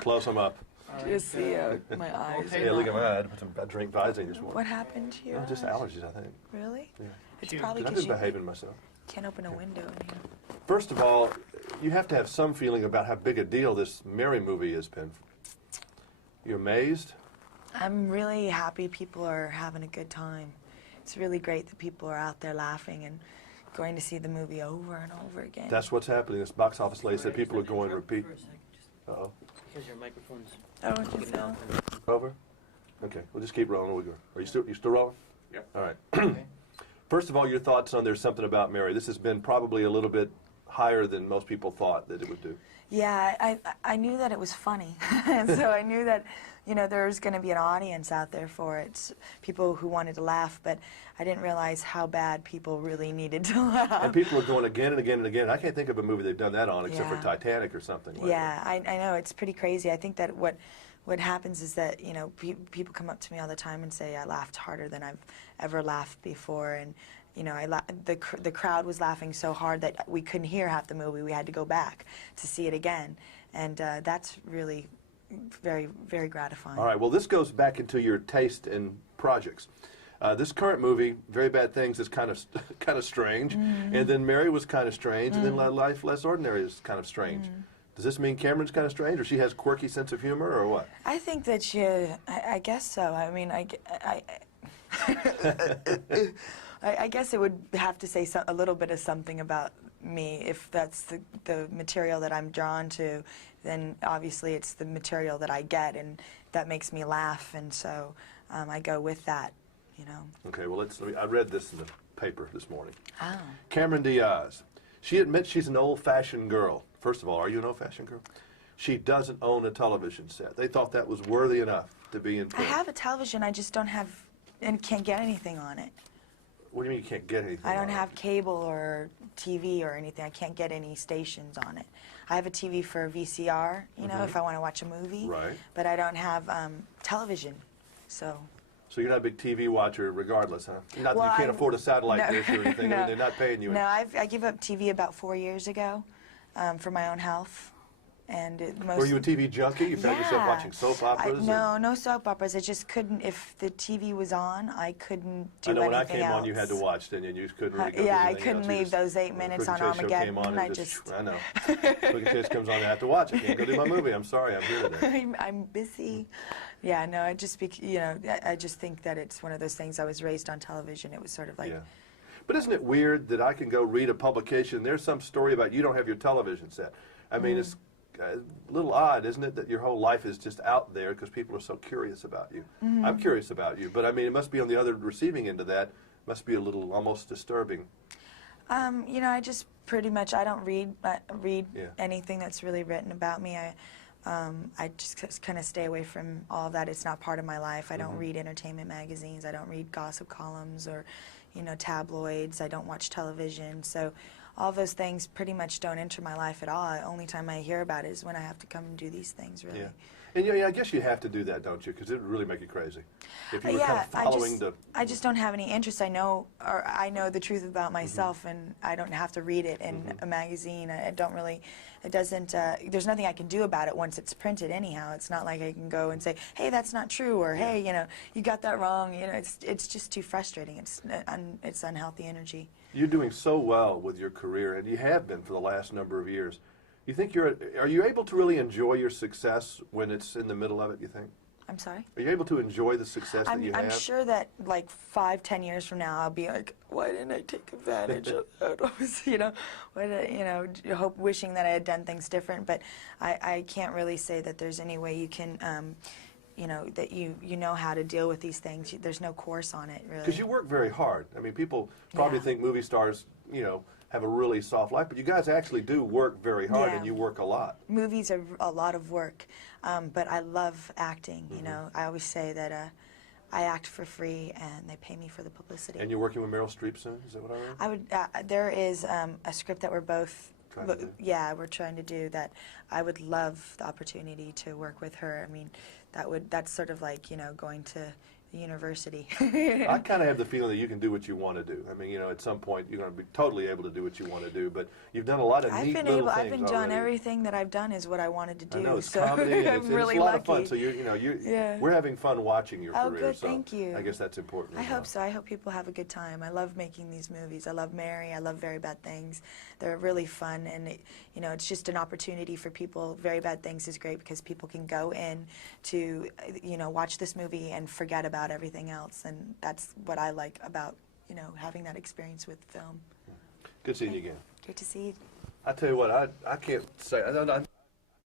Close them up. Just see my eyes. Yeah, look at my eye. I drink Visine this morning. What happened to you? Just allergies, I think. Really? Yeah. It's probably I've because been you behaving myself. can't open a window in here. First of all, you have to have some feeling about how big a deal this Mary movie has been. You amazed? I'm really happy people are having a good time. It's really great that people are out there laughing and going to see the movie over and over again. That's what's happening. This box office lady said people are going to repeat. Uh-oh. Because your microphone's Oh, just now. Over? Okay, we'll just keep rolling. We'll go. Are you still rolling? Yep. All right. Okay. First of all, your thoughts on There's Something About Mary. This has been probably a little bit higher than most people thought that it would do. Yeah, I knew that it was funny, and so I knew that, you know, there was going to be an audience out there for it, people who wanted to laugh, but I didn't realize how bad people really needed to laugh. And people are going again and again and again. I can't think of a movie they've done that on except Yeah. for Titanic or something like Yeah, I know, it's pretty crazy. I think that what happens is that, you know, people come up to me all the time and say I laughed harder than I've ever laughed before, and you know, the crowd was laughing so hard that we couldn't hear half the movie. We had to go back to see it again, and that's really very, very gratifying. All right, well, this goes back into your taste in projects. This current movie, Very Bad Things, is kind of strange, and then Mary was kind of strange, and then Life Less Ordinary is kind of strange. Does this mean Cameron's kind of strange, or she has quirky sense of humor, or what? I think that I guess so. I mean, I guess it would have to say a little bit of something about me. If that's the material that I'm drawn to, then obviously it's the material that I get, and that makes me laugh, and so I go with that, you know. Okay, well, I read this in the paper this morning. Oh. Cameron Diaz. She admits she's an old-fashioned girl. First of all, are you an old-fashioned girl? She doesn't own a television set. They thought that was worthy enough to be in I print. have a television, I just don't have, and can't get anything on it. What do you mean you can't get anything I don't on have it? cable or TV or anything. I can't get any stations on it. I have a TV for VCR, you know, if I want to watch a movie. Right. But I don't have television, so. So you're not a big TV watcher regardless, huh? Not Well, that you can't I'm- afford a satellite no, dish or anything. I no. mean, they're not paying you. No, I gave up TV about 4 years ago for my own health. And Were you a TV junkie? You found yourself watching soap operas? No soap operas. I just couldn't, if the TV was on, I couldn't do I know anything when I came else. on, you had to watch, didn't you? You couldn't really go do Yeah, I anything couldn't else. You leave just- those 8 when minutes the on Quick and Chase Show Armageddon. came on, I it just I know. Quick and Chase comes on, I have to watch. I can't go do my movie. I'm sorry, I'm here today. I'm busy. Yeah, no, I just you know, I just think that it's one of those things. I was raised on television. It was sort of like. Yeah. But isn't it weird that I can go read a publication, there's some story about you don't have your television set? I mean, it's a little odd, isn't it, that your whole life is just out there because people are so curious about you. I'm curious about you, but I mean, it must be on the other receiving end of that, must be a little almost disturbing. You know, I just pretty much, I don't read Yeah. anything that's really written about me. I just kind of stay away from all of that. It's not part of my life. I don't read entertainment magazines. I don't read gossip columns or, you know, tabloids. I don't watch television. So all those things pretty much don't enter my life at all. The only time I hear about it is when I have to come and do these things, really. Yeah. And yeah, I guess you have to do that, don't you? Because it would really make you crazy. If you were kind of following I just don't have any interest. I know the truth about myself, and I don't have to read it in a magazine. I don't really, it doesn't, there's nothing I can do about it once it's printed anyhow. It's not like I can go and say, hey, that's not true, or hey, you know, you got that wrong. You know, it's just too frustrating. It's unhealthy energy. You're doing so well with your career, and you have been for the last number of years. You think are you able to really enjoy your success when it's in the middle of it, you think? I'm sorry? Are you able to enjoy the success that you have? I'm sure that like 5-10 years from now, I'll be like, why didn't I take advantage of that? I was, you know, wishing that I had done things different. But I can't really say that there's any way you can, you know, that you know how to deal with these things. There's no course on it, really. Because you work very hard. I mean, people probably think movie stars, you know, have a really soft life, but you guys actually do work very hard, and you work a lot. Movies are a lot of work, but I love acting. You know, I always say that I act for free, and they pay me for the publicity. And you're working with Meryl Streep soon? Is that what I read? I would. There is a script that we're both. Trying to do? Yeah, we're trying to do that. I would love the opportunity to work with her. I mean, that's sort of like, you know, going to the university. I kind of have the feeling that you can do what you want to do. I mean, you know, at some point you're going to be totally able to do what you want to do. But you've done a lot of neat little things I've been done already. everything that I've done is what I wanted to do. I know it's so comedy and I'm really it's a lot lucky. of fun. So Yeah. we're having fun watching your Oh, career. good, So thank you. I guess that's important. I as well. hope so. I hope people have a good time. I love making these movies. I love Mary. I love Very Bad Things. They're really fun, and you know, it's just an opportunity for people. Very Bad Things is great because people can go in to, you know, watch this movie and forget about everything else, and that's what I like about, you know, having that experience with film. Good seeing you again. Great to see you. I tell you what, I can't say.